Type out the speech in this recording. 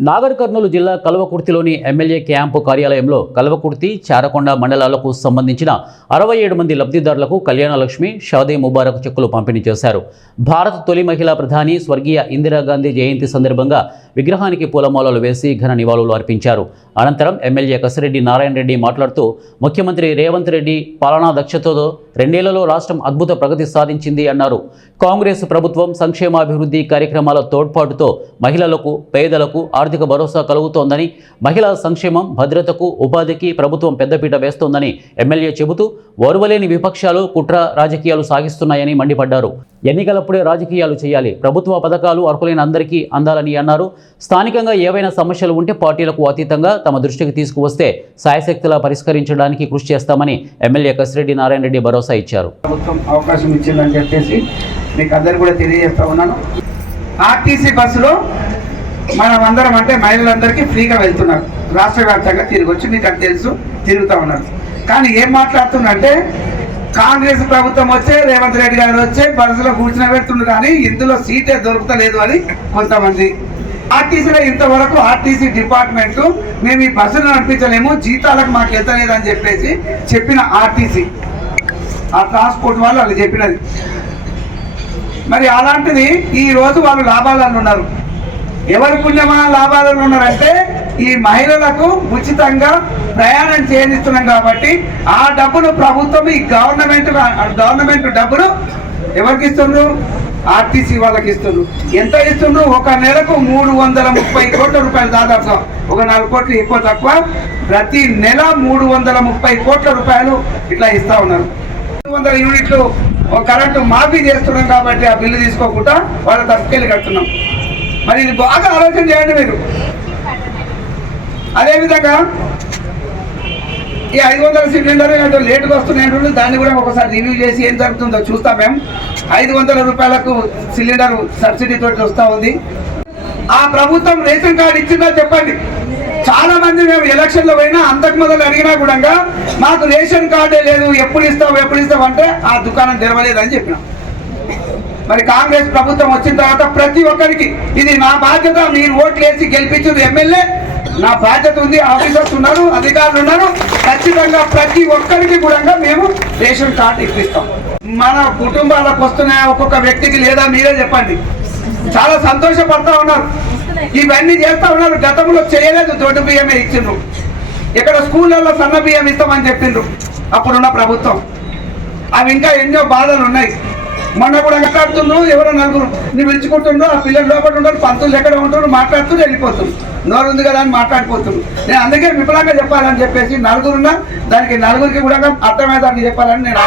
నాగర్ కర్నూలు జిల్లా కల్వకుర్తిలోని MLA camp కార్యాలయంలో కల్వకుర్తి చారకొండ మండలాలకు సంబంధించిన 67 మంది లబ్ధిదారులకు కళ్యాణలక్ష్మి షాదీ ముబారక్ చెక్కులు పంపిణీ చేశారు. భారత తొలి మహిళా ప్రధాని స్వర్గీయ ఇందిరాగాంధీ జయంతి సందర్భంగా విగ్రహానికి పూలమాలలు వేసి ఘన నివాళులు అర్పించారు. అనంతరం ఎమ్మెల్యే కసిరెడ్డి నారాయణ రెడ్డి మాట్లాడుతూ ముఖ్యమంత్రి రేవంత్ రెడ్డి పాలనా దక్షతతో 2 ఏళ్లలో రాష్ట్రం అద్భుత ప్రగతి సాధించింది అన్నారు. కాంగ్రెస్ ప్రభుత్వం సంక్షేమాభివృద్ధి కార్యక్రమాల తోడ్పాటుతో మహిళలకు, పేదలకు ఆర్థిక భరోసా కలుగుతోందని, మహిళా సంక్షేమం, భద్రతకు, ఉపాధికి ప్రభుత్వం పెద్దపీట వేస్తోందని ఎమ్మెల్యే చెబుతూ ఓర్వలేని విపక్షాలు కుట్ర రాజకీయాలు సాగిస్తున్నాయని మండిపడ్డారు. ఎన్నికలప్పుడే రాజకీయాలు చేయాలి, ప్రభుత్వ పథకాలు అర్హులైన అందరికీ అందాలని అన్నారు. స్థానికంగా ఏవైనా సమస్యలు ఉంటే పార్టీలకు అతీతంగా తమ దృష్టికి తీసుకువస్తే సాయశక్తులా పరిష్కరించడానికి కృషి చేస్తామని ఎమ్మెల్యే కసిరెడ్డి నారాయణ రెడ్డి భరోసా ఇచ్చారు. ప్రభుత్వం అవకాశం ఇచ్చిందని చెప్పేసి మీకు అందరు కూడా తెలియజేస్తా ఉన్నాను. ఆర్టీసీ బస్సులో మనం అందరం అంటే మహిళలందరికీ ఫ్రీగా వెళ్తున్నారు. రాష్ట్ర వ్యాప్తంగా తిరిగి వచ్చి మీకు అది తెలుసు, తిరుగుతూ ఉన్నారు. కానీ ఏం మాట్లాడుతుందంటే కాంగ్రెస్ ప్రభుత్వం వచ్చే, రేవంత్ రెడ్డి గారు వచ్చే బస్సులో కూర్చుని పెడుతుండ్రు, కానీ ఇందులో సీటే దొరుకుతలేదు అని కొంతమంది. ఆర్టీసీలో ఇంతవరకు ఆర్టీసీ డిపార్ట్మెంట్ మేము ఈ బస్సును నడిపించలేము, జీతాలకు మాకు వెళ్తలేదు అని చెప్పేసి చెప్పిన ఆర్టీసీ, ఆ ట్రాన్స్పోర్ట్ వాళ్ళు చెప్పినది. మరి అలాంటిది ఈ రోజు వాళ్ళు లాభాలలో ఉన్నారు. ఎవరి పుణ్యమా లాభాలలో ఉన్నారంటే ఈ మహిళలకు ఉచితంగా ప్రయాణం చేయనిస్తున్నాం కాబట్టి ఆ డబ్బులు ప్రభుత్వం, ఈ గవర్నమెంట్ డబ్బులు ఎవరికి ఇస్తున్నారు? ఆర్టీసీ వాళ్ళకి ఇస్తున్నారు. ఎంత ఇస్తున్నారు? ఒక నెలకు 330 కోట్ల రూపాయలు, దాదాపు ఒక 4 కోట్లు ఎక్కువ తక్కువ, ప్రతి నెల 330 కోట్ల రూపాయలు ఇట్లా ఇస్తా ఉన్నారు. 200 యూనిట్లు కరెంటు మాఫీ చేస్తున్నాం కాబట్టి ఆ బిల్లు తీసుకోకుండా వాళ్ళ తప్పుకెళ్ళి కడుతున్నాం. మరి ఇది బాగా ఆలోచన చేయండి మీరు. అదేవిధంగా ఈ 500 సిలిండర్ ఏదో లేటుగా వస్తున్నాయి, దాన్ని కూడా ఒకసారి రివ్యూ చేసి ఏం జరుగుతుందో చూస్తాం. మేము 500 రూపాయలకు సిలిండర్ సబ్సిడీ తోటి వస్తూ ఉంది. ఆ ప్రభుత్వం రేషన్ కార్డు ఇచ్చిందో చెప్పండి. చాలా మంది మేము ఎలక్షన్లో పోయినా అంతకు మొదలు అడిగినా కూడా మాకు రేషన్ కార్డే లేదు, ఎప్పుడు ఇస్తావు అంటే ఆ దుకాణం తెరవలేదని చెప్పినాం. మరి కాంగ్రెస్ ప్రభుత్వం వచ్చిన తర్వాత ప్రతి ఒక్కరికి ఇది నా బాధ్యత, మీరు ఓట్లు వేసి గెలిపించింది ఎమ్మెల్యే, నా బాధ్యత ఉంది. ఆఫీసర్స్ ఉన్నారు, అధికారులు ఉన్నారు, ఖచ్చితంగా ప్రతి ఒక్కరికి కూడా మేము రేషన్ కార్డు ఇప్పిస్తాం. మన కుటుంబాలకు వస్తున్నాయి, ఒక్కొక్క వ్యక్తికి లేదా మీరే చెప్పండి. చాలా సంతోషపడతా ఉన్నారు, ఇవన్నీ చేస్తా ఉన్నారు. గతంలో చేయలేదు, దొడ్డు బియ్యమే ఇచ్చిండ్రు. ఇక్కడ స్కూళ్ళల్లో సన్న బియ్యం ఇస్తామని చెప్పిండ్రు అప్పుడున్న ప్రభుత్వం. అవి ఇంకా ఎన్నో బాధలు ఉన్నాయి. మొన్న కూడా మాట్లాడుతున్నావు, ఎవరో నలుగురు నువ్వు పిలుచుకుంటున్నావు, ఆ పిల్లలు లోపల ఉంటారు, పంతులు ఎక్కడ ఉంటారు, మాట్లాడుతూ వెళ్ళిపోతుంది. నోరు ఉంది కదా అని మాట్లాడిపోతుంది. నేను అందుకే విఫలంగా చెప్పాలని చెప్పేసి నలుగురున్నా దానికి నలుగురికి కూడా అర్థమయ్యేదాన్ని చెప్పాలని నేను